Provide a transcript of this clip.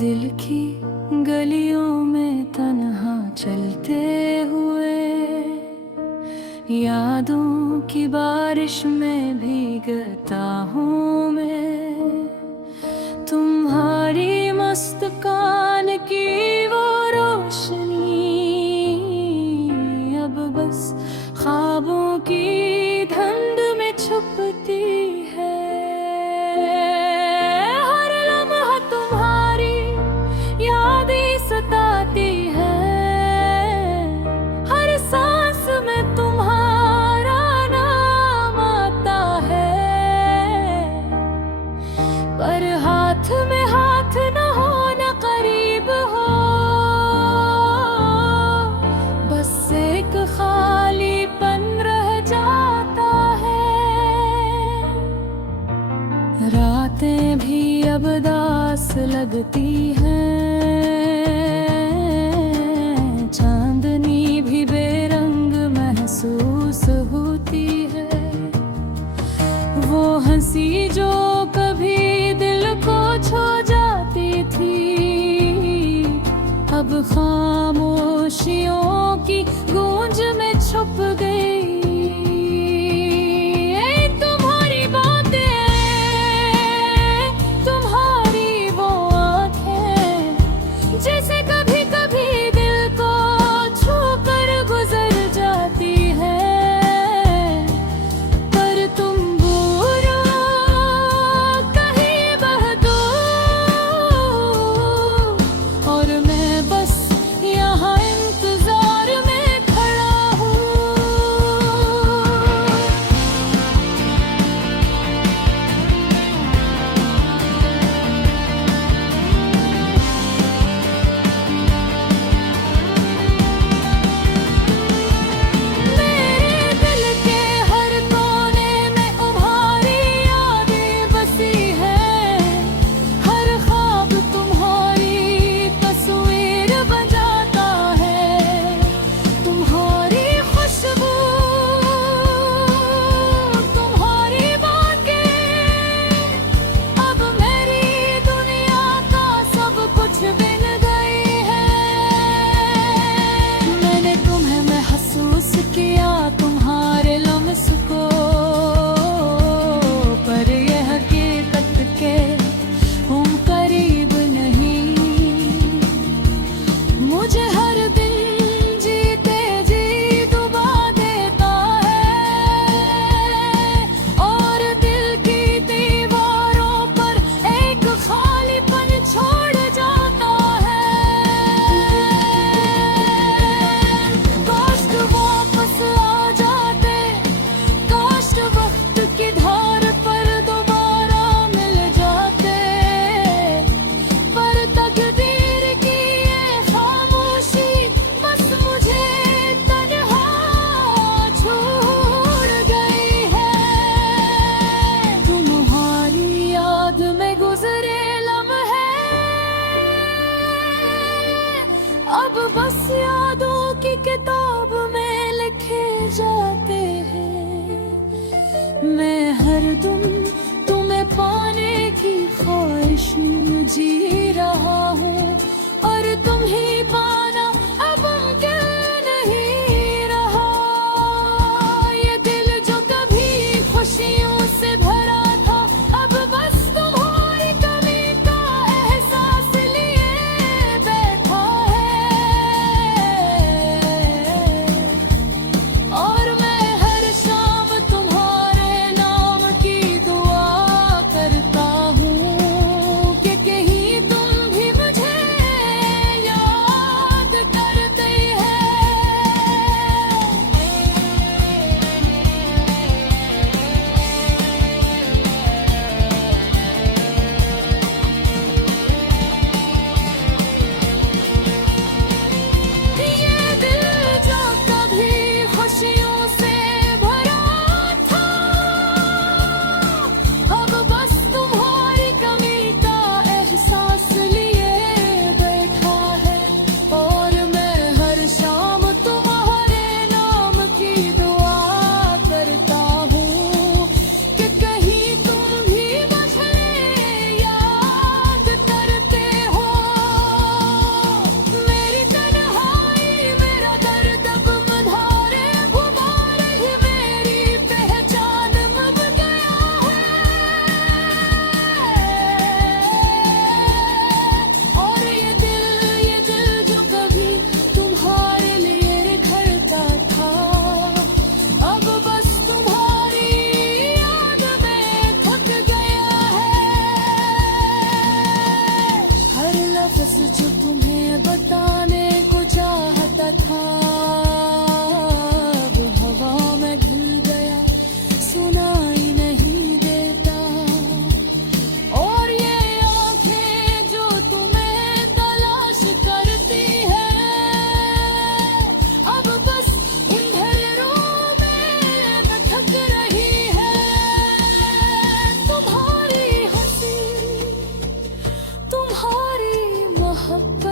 दिल की गलियों में तन्हा चलते हुए, यादों की बारिश में भीगता हूँ मैं। तुम्हारी मुस्कान की वो रोशनी अब बस ख्वाबों की धुंध में छुपती है। हर लम्हा तुम्हारी याद ही सताती है, हर सांस में तुम्हारा नाम आता है। पर हाथ में हाथ न हो, न करीब हो, बस एक खालीपन रह जाता है। रातें भी अब दास लगती हैं, चांदनी भी बेरंग महसूस होती है। वो हंसी जो कभी दिल को छू जाती थी, अब खामोशियों की गूंज में छुप गई। तुम्हारी बातें, तुम्हारी वो आंखें, जैसे कभी कभी दिल को छू कर गुजर जाती है। पर तुम भूलो कहीं बह दो, और मैं बस यहाँ इंतजार में खड़ा हूँ। मेरे दिल के हर कोने में तुम्हारी यादें बसी है, हर ख्वाब तुम्हारी तस्वीर बजाता है। तुम्हारी खुशबू, तुम्हारी बातें, अब मेरी दुनिया का सब कुछ बिन गई है। मैंने तुम्हें महसूस किया, तुम्हारे लम्स को, पर यह हकीकत के हम करीब नहीं। मुझे हर दिन जीते जी डुबा देता है, और दिल की दीवारों पर एक खालीपन छोड़ जाता है। काश तुम वापस आ जाते, काश वक्त की धार पर दोबारा मिल जाते। पर तकदीर की ये खामोशी बस मुझे तन्हा छोड़ गई है। तुम्हारी याद में गुजरे लम्हे अब बस यादों की किताब में लिखे जाते हैं। मैं हरदम तुम्हें पाने की ख्वाहिश में जी रहा हूँ, और तुम ही पाना अब मुमकिन नहीं रहा। ये दिल जो कभी खुशियों से भरा था, अब बस तुम्हारी कमी का एहसास लिए बैठा है। और मैं हर शाम तुम्हारे नाम की दुआ करता हूँ कि कहीं मोहब्बत